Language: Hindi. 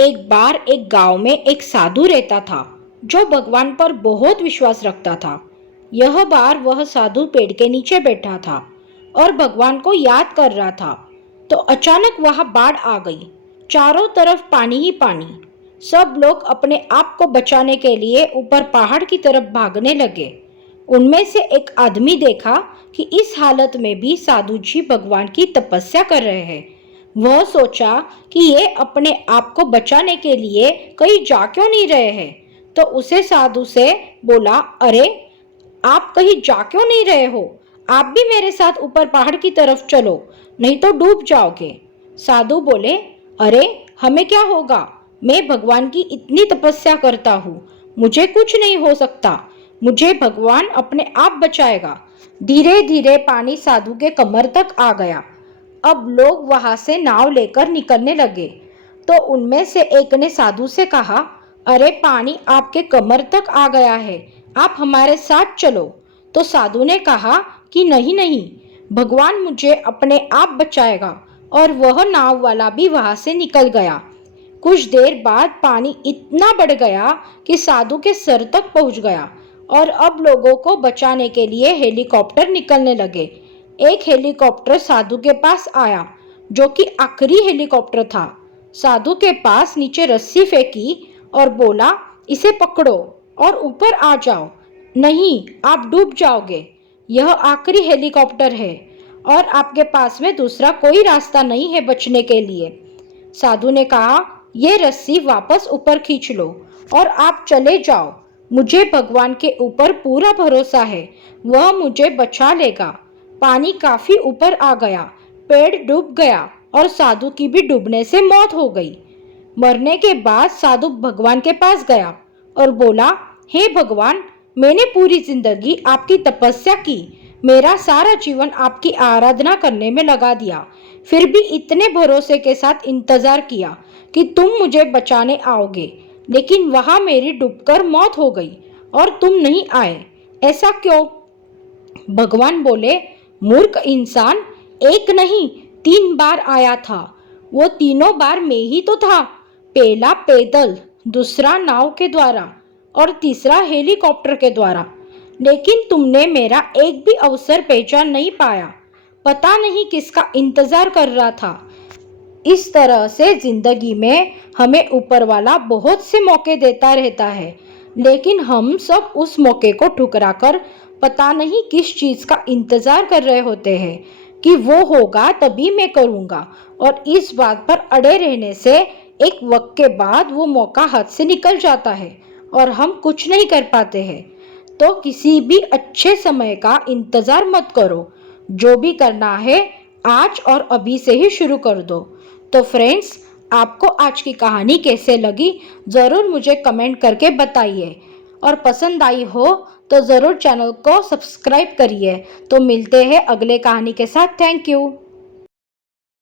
एक बार एक गांव में एक साधु रहता था जो भगवान पर बहुत विश्वास रखता था। यह बार वह साधु पेड़ के नीचे बैठा था और भगवान को याद कर रहा था। तो अचानक वहां बाढ़ आ गई। चारों तरफ पानी ही पानी। सब लोग अपने आप को बचाने के लिए ऊपर पहाड़ की तरफ भागने लगे। उनमें से एक आदमी देखा कि इस हालत में भी साधु जी भगवान की तपस्या कर रहे हैं। वह सोचा कि ये अपने आप को बचाने के लिए कहीं जा क्यों नहीं रहे हैं। तो उसे साधु से बोला, अरे आप कहीं जा क्यों नहीं रहे हो? आप भी मेरे साथ ऊपर पहाड़ की तरफ चलो, नहीं तो डूब जाओगे। साधु बोले, अरे हमें क्या होगा, मैं भगवान की इतनी तपस्या करता हूँ, मुझे कुछ नहीं हो सकता, मुझे भगवान अपने आप बचाएगा। धीरे धीरे पानी साधु के कमर तक आ गया। अब लोग वहां से नाव लेकर निकलने लगे। तो उनमें से एक ने साधु से कहा, अरे पानी आपके कमर तक आ गया है, आप हमारे साथ चलो। तो साधु ने कहा कि नहीं नहीं, भगवान मुझे अपने आप बचाएगा। और वह नाव वाला भी वहां से निकल गया। कुछ देर बाद पानी इतना बढ़ गया कि साधु के सर तक पहुंच गया और अब लोगों को बचाने के लिए हेलीकॉप्टर निकलने लगे। एक हेलीकॉप्टर साधु के पास आया, जो कि आखिरी हेलीकॉप्टर था। साधु के पास नीचे रस्सी फेंकी और बोला, इसे पकड़ो और ऊपर आ जाओ, नहीं आप डूब जाओगे। यह आखिरी हेलीकॉप्टर है और आपके पास में दूसरा कोई रास्ता नहीं है बचने के लिए। साधु ने कहा, ये रस्सी वापस ऊपर खींच लो और आप चले जाओ। मुझे भगवान के ऊपर पूरा भरोसा है, वह मुझे बचा लेगा। पानी काफी ऊपर आ गया, पेड़ डूब गया और साधु की भी डूबने से मौत हो गई। मरने के बाद साधु भगवान के पास गया और बोला, हे भगवान, मैंने पूरी जिंदगी आपकी तपस्या की, मेरा सारा जीवन आपकी आराधना करने में लगा दिया, फिर भी इतने भरोसे के साथ इंतजार किया कि तुम मुझे बचाने आओगे, लेकिन वहां मेरी डूबकर मौत हो गई और तुम नहीं आए, ऐसा क्यों? भगवान बोले, मूर्ख इंसान, एक नहीं 3 बार आया था। वो तीनों बार मैं ही तो था। पहला पैदल, दूसरा नाव के द्वारा और तीसरा हेलीकॉप्टर के द्वारा। लेकिन तुमने मेरा एक भी अवसर पहचान नहीं पाया। पता नहीं किसका इंतजार कर रहा था। इस तरह से जिंदगी में हमें ऊपर वाला बहुत से मौके देता रहता है, लेकिन हम सब उस मौके को ठुकराकर पता नहीं किस चीज़ का इंतजार कर रहे होते हैं कि वो होगा तभी मैं करूँगा, और इस बात पर अड़े रहने से एक वक्त के बाद वो मौका हाथ से निकल जाता है और हम कुछ नहीं कर पाते हैं। तो किसी भी अच्छे समय का इंतजार मत करो, जो भी करना है आज और अभी से ही शुरू कर दो। तो फ्रेंड्स, आपको आज की कहानी कैसे लगी ज़रूर मुझे कमेंट करके बताइए, और पसंद आई हो तो ज़रूर चैनल को सब्सक्राइब करिए। तो मिलते हैं अगले कहानी के साथ। Thank you.